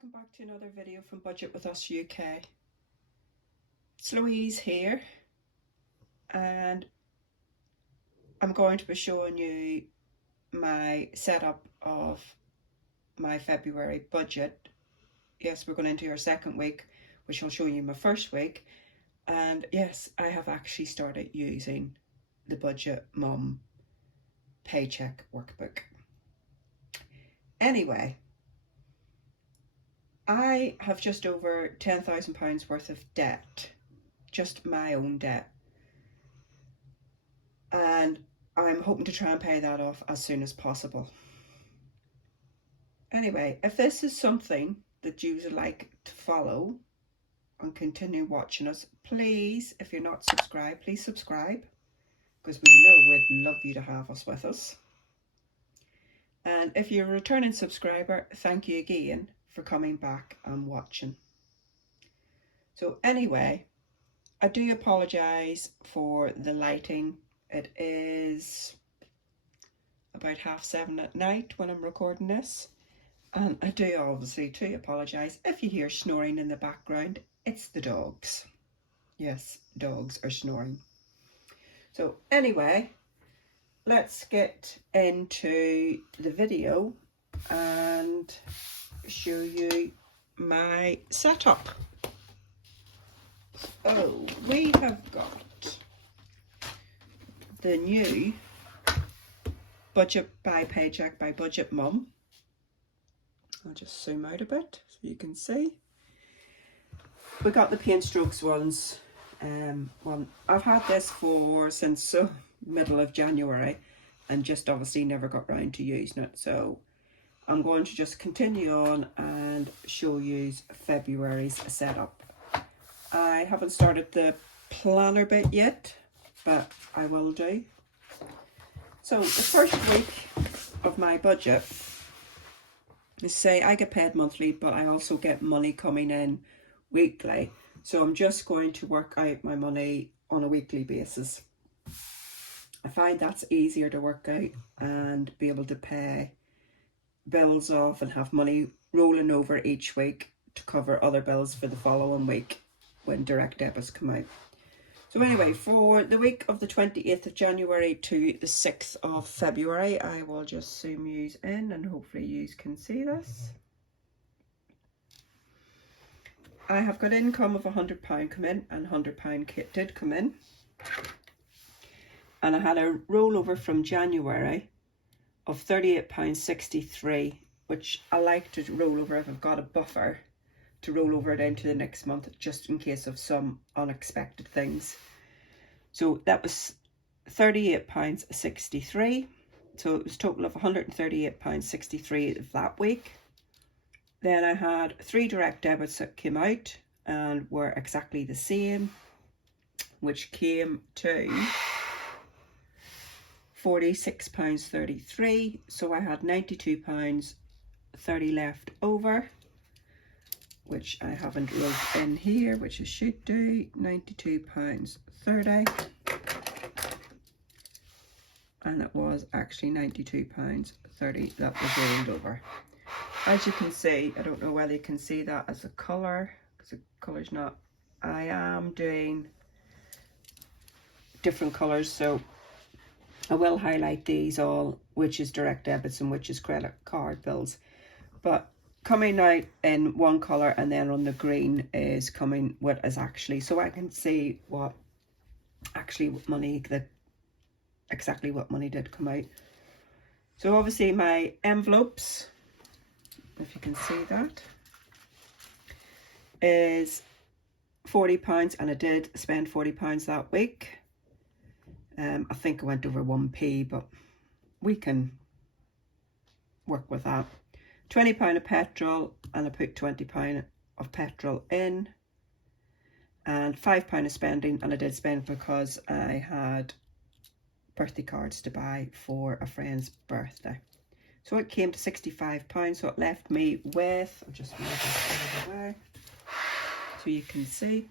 welcome back to another video from Budget with Us UK. It's Louise here, and I'm going to be showing you my setup of my February budget. Yes, we're going into our second week, which I'll show you my first week. And yes, I have actually started using the Budget Mum paycheck workbook. Anyway, I have just over £10,000 worth of debt, just my own debt, and I'm hoping to try and pay that off as soon as possible. Anyway, if this is something that you would like to follow and continue watching us, please, if you're not subscribed, please subscribe, because we know we'd love you to have us with us. And if you're a returning subscriber, thank you again for coming back and watching. So anyway, I do apologise for the lighting. It is about 7:30 at night when I'm recording this, and I do obviously too apologise if you hear snoring in the background. It's the dogs. Yes, dogs are snoring. So anyway, let's get into the video and show you my setup. So we have got the new Budget by Paycheck by Budget Mum. I'll just zoom out a bit so you can see. We got the Paint Strokes ones. I've had this since middle of January and just obviously never got round to using it, so I'm going to just continue on and show you February's setup. I haven't started the planner bit yet, but I will do. So the first week of my budget, let's say I get paid monthly, but I also get money coming in weekly. So I'm just going to work out my money on a weekly basis. I find that's easier to work out and be able to pay bills off and have money rolling over each week to cover other bills for the following week when direct debits come out. So anyway, for the week of the 28th of January to the 6th of February, I will just zoom you in and hopefully you can see this. I have got income of £100 come in and £100 did come in. And I had a rollover from January of £38.63, which I like to roll over if I've got a buffer to roll over it into the next month, just in case of some unexpected things. So that was £38.63. So it was a total of £138.63 of that week. Then I had 3 direct debits that came out and were exactly the same, which came to £46.33. So I had £92.30 left over, which I haven't wrote in here, which I should do. £92.30, and it was actually £92.30 that was rolled over. As you can see, I don't know whether you can see that as a colour, because the colour's not, I am doing different colours, so I will highlight these all, which is direct debits and which is credit card bills. But coming out in one colour and then on the green is coming what is actually, so I can see what actually exactly what money did come out. So obviously my envelopes, if you can see that, is £40, and I did spend £40 that week. I think I went over 1p, but we can work with that. £20 of petrol, and I put £20 of petrol in, and £5 of spending, and I did spend because I had birthday cards to buy for a friend's birthday. So it came to £65, so it left me with, I'll just move this out of the way so you can see,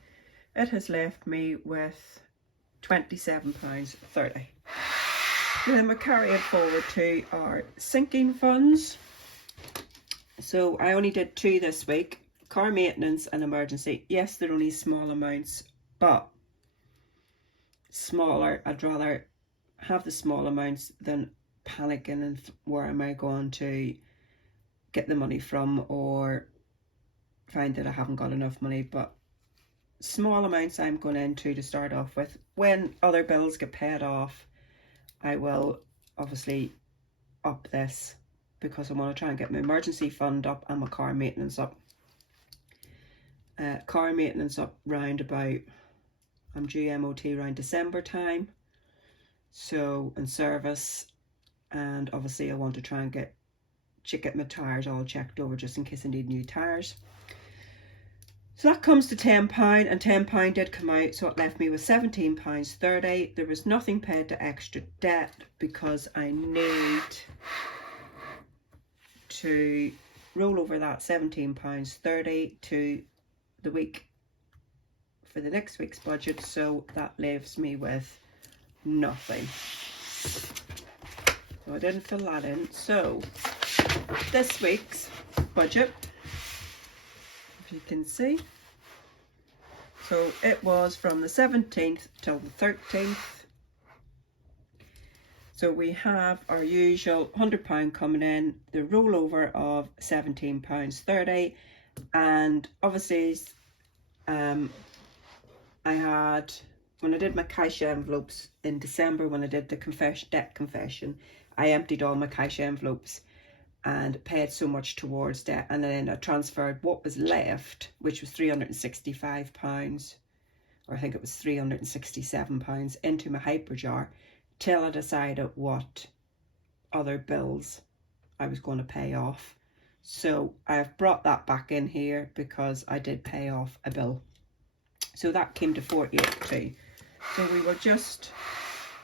it has left me with £27.30. Then we carry it forward to our sinking funds. So I only did 2 this week, car maintenance and emergency. Yes, they're only small amounts, but smaller, I'd rather have the small amounts than panicking and where am I going to get the money from, or find that I haven't got enough money. But small amounts I'm going into to start off with. When other bills get paid off, I will obviously up this, because I want to try and get my emergency fund up and my car maintenance up. Car maintenance up round about, I'm due MOT around December time, so, and service, and obviously I want to try and get my tyres all checked over just in case I need new tyres. So that comes to £10, and £10 did come out, so it left me with £17.30. There was nothing paid to extra debt because I need to roll over that £17.30 to the week for the next week's budget, so that leaves me with nothing. So I didn't fill that in. So this week's budget, if you can see, so it was from the 17th till the 13th. So we have our usual £100 coming in, the rollover of £17.30, and obviously I had, when I did my cash envelopes in December, when I did the debt confession, I emptied all my cash envelopes and paid so much towards debt, and then I transferred what was left, which was £365, or I think it was £367, into my hyperjar till I decided what other bills I was going to pay off. So I've brought that back in here because I did pay off a bill. So that came to 48.2. So we will just,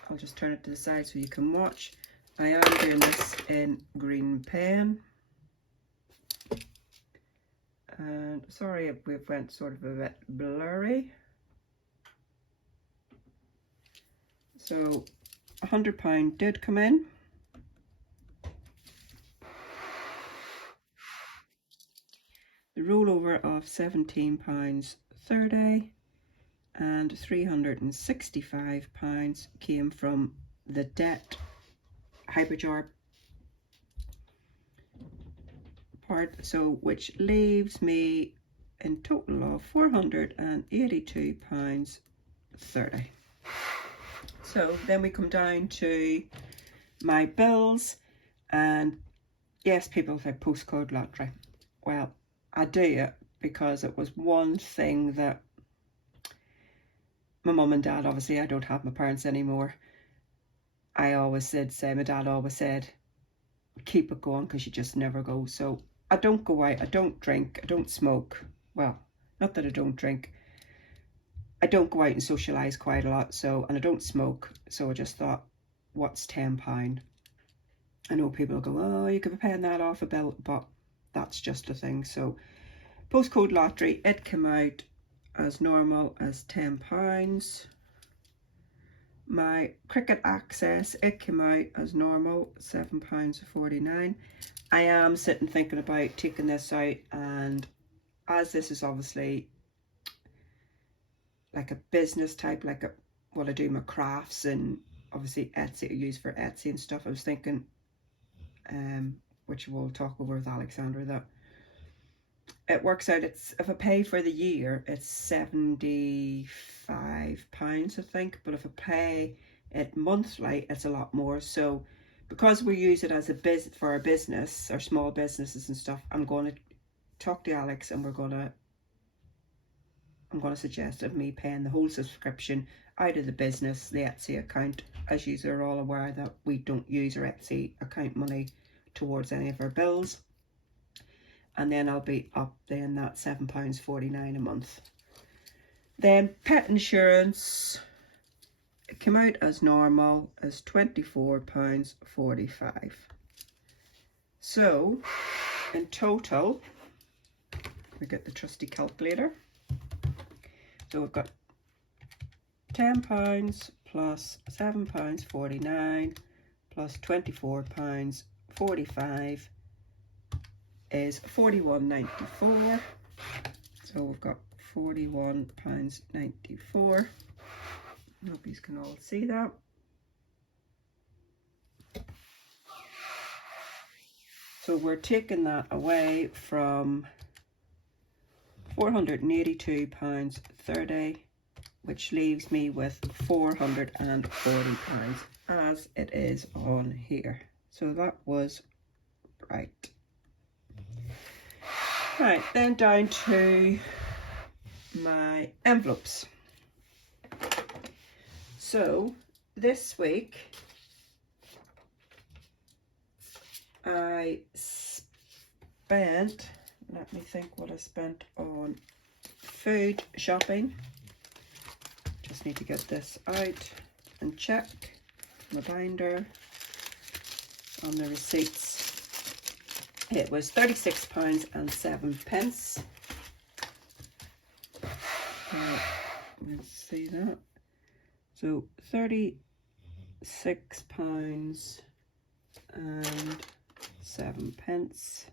I'll just turn it to the side so you can watch. I am doing this in green pen. And sorry if we went sort of a bit blurry. So £100 did come in. The rollover of £17.30 and £365 came from the debt hyperjar part, so which leaves me in total of £482.30. So then we come down to my bills, and yes, people say postcode lottery. Well, I do it because it was one thing that my mum and dad, obviously I don't have my parents anymore, I always did say, my dad always said, keep it going because you just never go. So I don't go out, I don't drink, I don't smoke. Well, not that I don't drink. I don't go out and socialise quite a lot, so, and I don't smoke. So I just thought, what's £10? I know people go, oh, you could be paying that off a bill, but that's just a thing. So postcode lottery, it came out as normal as £10. My cricket access, it came out as normal, £7.49. I am sitting thinking about taking this out, and as this is obviously like a business type, like what I do my crafts and obviously Etsy, I use for Etsy and stuff, I was thinking, which we'll talk over with Alexandra, that it works out, it's, if I pay for the year, it's £75, I think, but if I pay it monthly, it's a lot more. So because we use it as a business for our business, our small businesses and stuff, I'm going to talk to Alex, and I'm going to suggest of me paying the whole subscription out of the business, the Etsy account. As you are all aware that we don't use our Etsy account money towards any of our bills. And then I'll be up then that £7.49 a month. Then pet insurance, it came out as normal as £24.45. So in total, we get the trusty calculator. So we've got £10 plus £7.49 plus £24.45 is £41.94. So we've got £41.94. I hope you can all see that. So we're taking that away from £482.30, which leaves me with £440 as it is on here. So that was right. Right, then down to my envelopes. So this week I spent, let me think what I spent on food shopping. Just need to get this out and check my binder on the receipts. It was £36.07. Let's see that. So £36.07.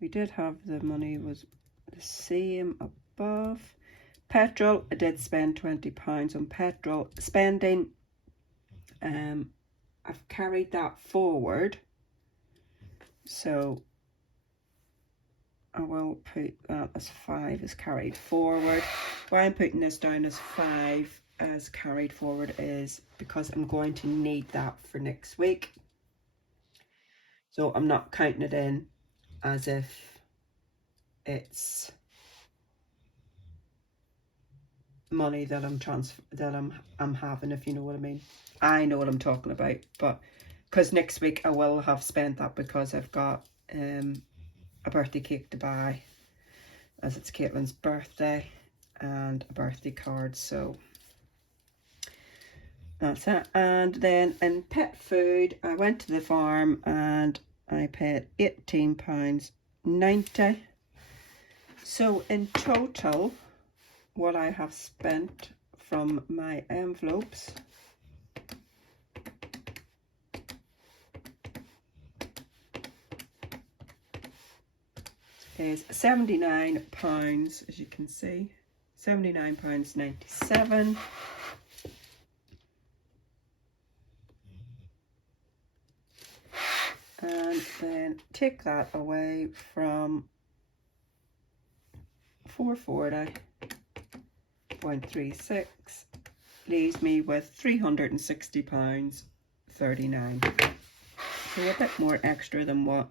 We did have the money was the same above. Petrol, I did spend £20 on petrol spending. I've carried that forward, so I will put that as 5 as carried forward. Why I'm putting this down as 5 as carried forward is because I'm going to need that for next week. So I'm not counting it in as if it's money that I'm having, if you know what I mean. I know what I'm talking about, but because next week I will have spent that because I've got a birthday cake to buy, as it's Caitlin's birthday, and a birthday card, so that's it. And then in pet food, I went to the farm and I paid £18.90. So in total, what I have spent from my envelopes is £79, as you can see, £79.97. And then take that away from 440.36, leaves me with £360.39. So a bit more extra than what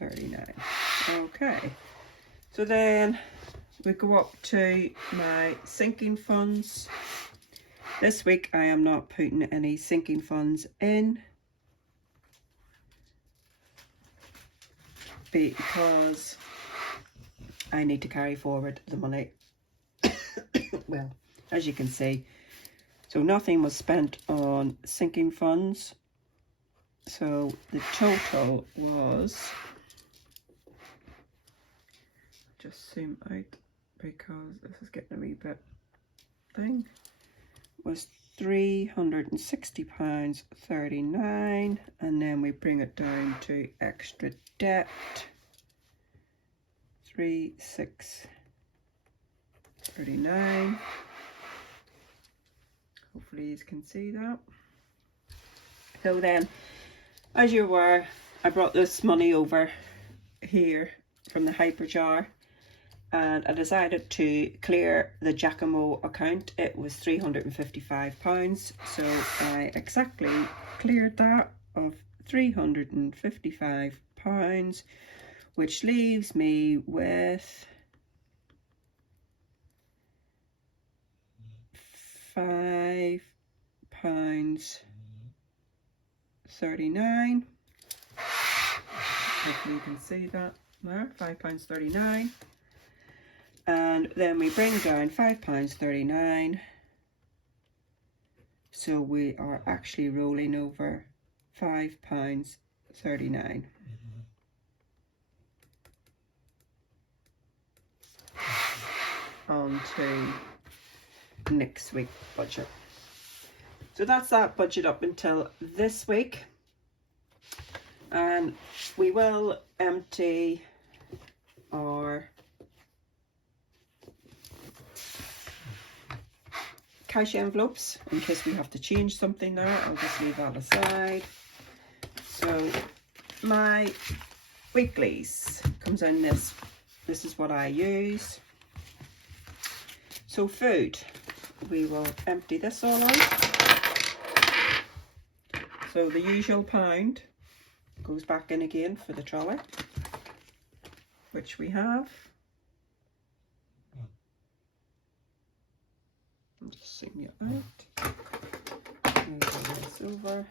£39. Okay, so then we go up to my sinking funds. This week I am not putting any sinking funds in because I need to carry forward the money. Well, as you can see, so nothing was spent on sinking funds. So the total was, just zoom out because this is getting a wee bit thing, was £360.39, and then we bring it down to extra debt, £3,639. Hopefully you can see that. So then, as you were, I brought this money over here from the Hyperjar, and I decided to clear the Giacomo account. It was £355, so I exactly cleared that of £355, which leaves me with £5.39. Hopefully you can see that there, £5.39. And then we bring down £5.39. So we are actually rolling over £5.39. On to next week's budget. So that's that budget up until this week. And we will empty our cash envelopes in case we have to change something there. I'll just leave that aside. So my weeklies comes in this. This is what I use. So food, we will empty this all out. So the usual £1 goes back in again for the trolley, which we have. I'll just zoom it out. Move this over.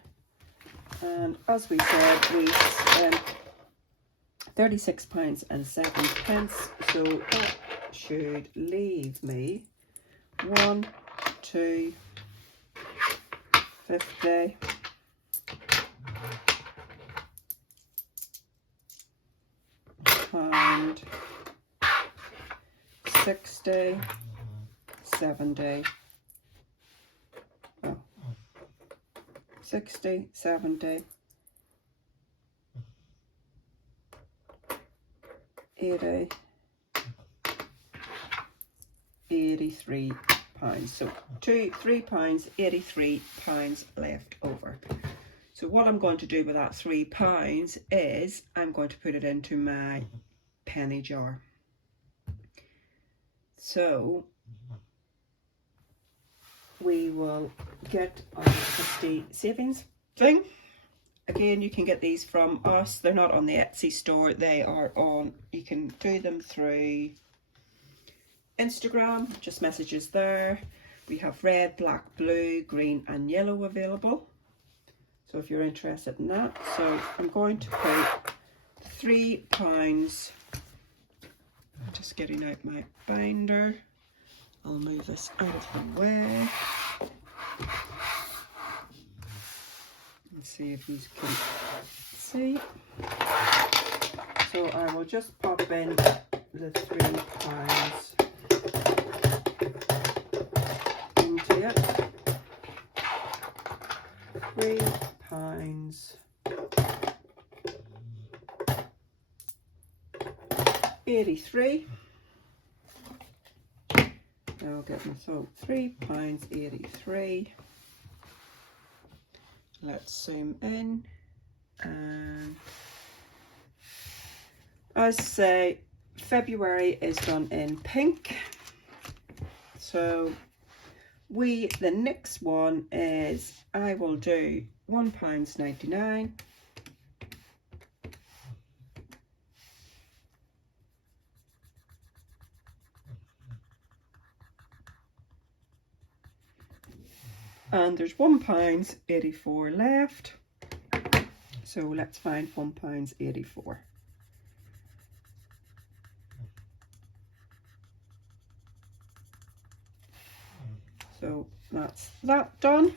And as we said, we spent £36.07. So that should leave me 1, 2, 50, and 60, 70, 60, 70, 80, £83. So £3.83 left over. So what I'm going to do with that £3 is I'm going to put it into my penny jar. So we will get our 50 savings thing. Again, you can get these from us. They're not on the Etsy store. They are on, you can do them through Instagram, just messages there. We have red, black, blue, green and yellow available. So if you're interested in that. So I'm going to put £3. I'm just getting out my binder. I'll move this out of the way. Let's see if you can see. So I will just pop in the £3 into it. £3, 83. I'll get my so £3.83. Let's zoom in, and as I say, February is done in pink. So the next one is I will do £1.99. And there's £1.84 left. So let's find £1.84. So that's that done.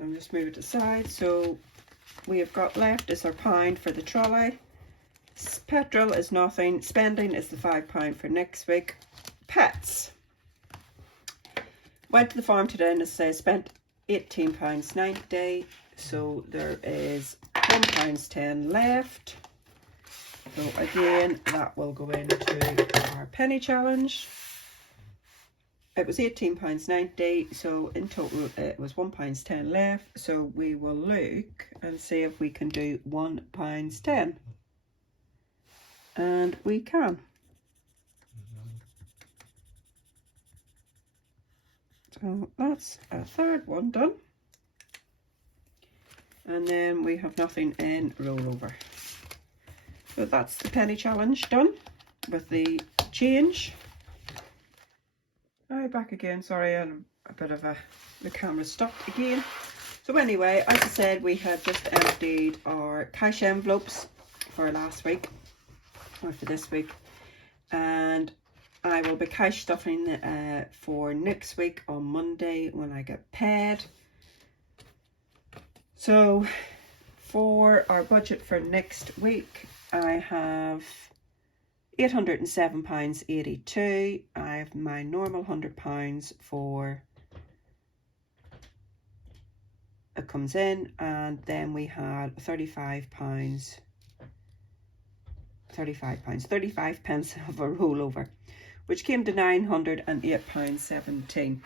And just move it aside. So we have got left is our £1 for the trolley. Petrol is nothing. Spending is the £5 for next week. Pets. Went to the farm today and it says spent £18.90. So there is £1.10 left. So again, that will go into our penny challenge. It was £18.90, so in total it was £1.10 left. So we will look and see if we can do £1.10. And we can. So that's a third one done. And then we have nothing in rollover. So that's the penny challenge done with the change. Right, back again. Sorry, I'm a bit of the camera stopped again. So anyway, as I said, we had just emptied our cash envelopes for last week, or for this week. And I will be cash stuffing for next week on Monday when I get paid. So for our budget for next week, I have £807.82. I have my normal £100 for comes in, and then we had 35 pence of a rollover, which came to £908.17.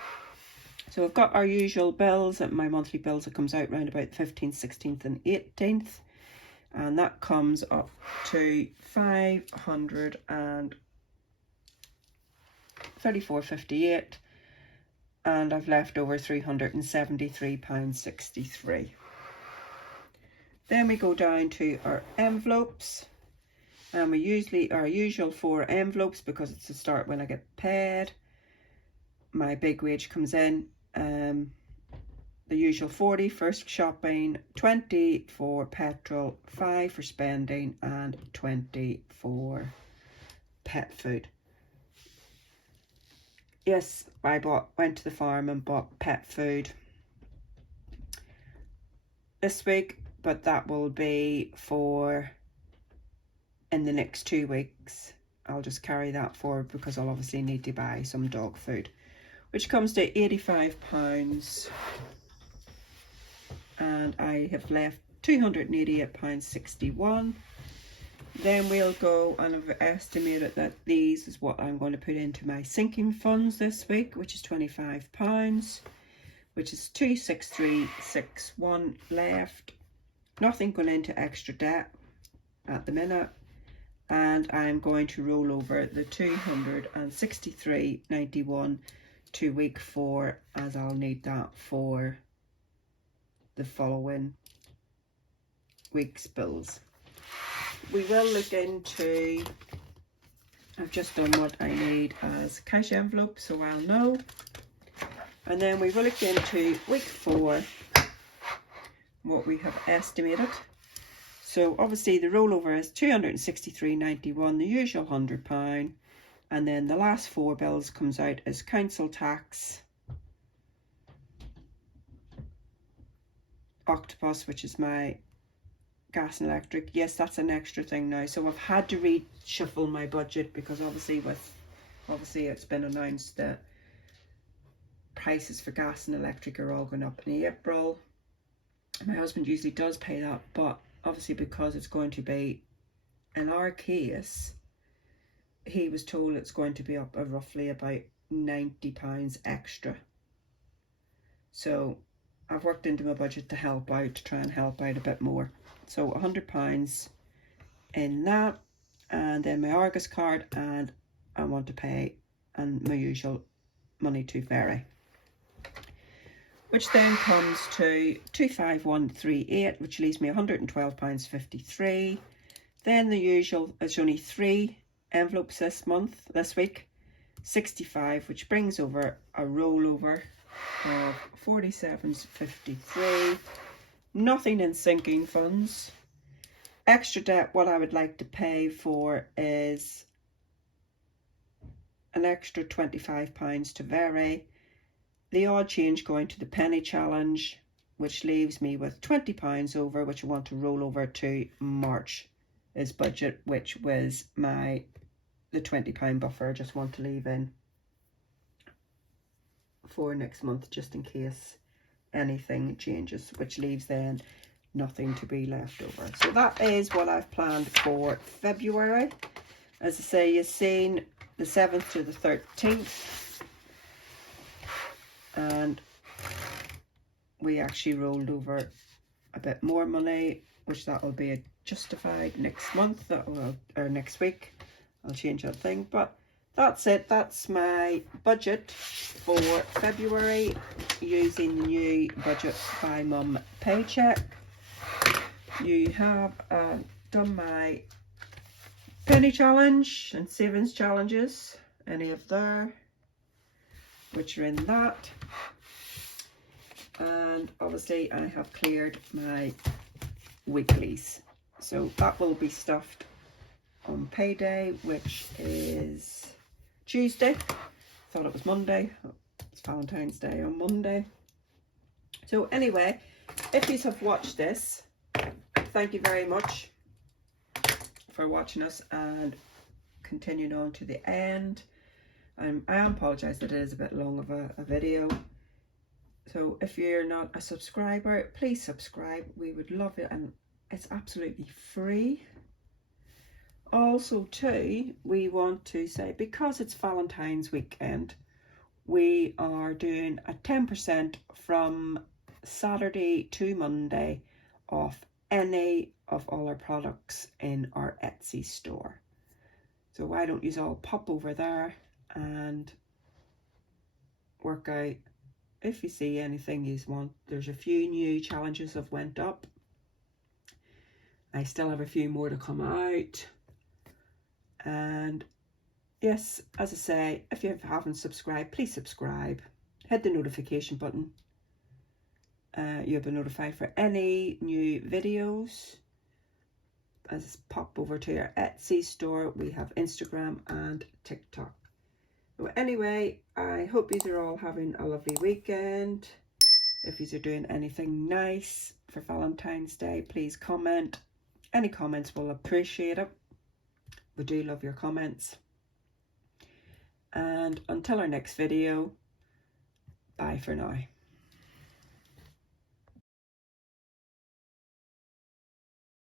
So we've got our usual bills, and my monthly bills, that comes out around about the 15th, 16th and 18th. And that comes up to £534.58, and I've left over £373.63. Then we go down to our envelopes, and we usually our usual 4 envelopes, because it's the start when I get paid. My big wage comes in. The usual 40 for shopping, 20 for petrol, 5 for spending, and 20 for pet food. Yes, I went to the farm and bought pet food this week, but that will be for in the next 2 weeks. I'll just carry that forward, because I'll obviously need to buy some dog food, which comes to £85. And I have left £288.61. Then we'll go, and I've estimated that these is what I'm going to put into my sinking funds this week, which is £25, which is 263.61 left. Nothing going into extra debt at the minute, and I'm going to roll over the 263.91 to week 4, as I'll need that for the following week's bills. We will look into, I've just done what I need as cash envelope, so I'll know. And then we will look into week 4, what we have estimated. So obviously the rollover is 263.91, the usual £100, and then the last 4 bills comes out as council tax, Octopus, which is my gas and electric. Yes, that's an extra thing now, so I've had to reshuffle my budget, because obviously it's been announced that prices for gas and electric are all going up in April. My husband usually does pay that, but obviously because it's going to be, in our case, he was told it's going to be up roughly about £90 extra. So I've worked into my budget to help out, to try and help out a bit more. So £100 in that, and then my Argos card, and I want to pay, and my usual money to vary, which then comes to 25138, which leaves me £112.53. Then the usual, it's only 3 envelopes this week, 65, which brings over a rollover of 47.53. Nothing in sinking funds. Extra debt, what I would like to pay for is an extra £25 to vary. The odd change going to the penny challenge, which leaves me with £20 over, which I want to roll over to March's budget, which was the £20 buffer I just want to leave in for next month, just in case anything changes, which leaves then nothing to be left over. So that is what I've planned for February. As I say, you've seen the 7th to the 13th, and we actually rolled over a bit more money, which that will be justified next month, or next week. I'll change that thing, but that's it. That's my budget for February, using the new budget by Mum paycheck. You have done my penny challenge and savings challenges, any of there, which are in that. And obviously I have cleared my weeklies, so that will be stuffed on payday, which is Tuesday. Thought it was Monday. It's Valentine's Day on Monday. So anyway, if you have watched this, thank you very much for watching us and continuing on to the end. I apologize that it is a bit long of a video. So if you're not a subscriber, please subscribe. We would love it, and it's absolutely free. Also too, we want to say, because it's Valentine's weekend, we are doing a 10% from Saturday to Monday off any of all our products in our Etsy store. So why don't you all pop over there and work out if you see anything you want. There's a few new challenges have went up. I still have a few more to come out. And yes, as I say, if you haven't subscribed, please subscribe. Hit the notification button. You'll be notified for any new videos. As pop over to our Etsy store, we have Instagram and TikTok. So anyway, I hope you are all having a lovely weekend. If you are doing anything nice for Valentine's Day, please comment. Any comments, we'll appreciate it. We do love your comments. And until our next video, bye for now.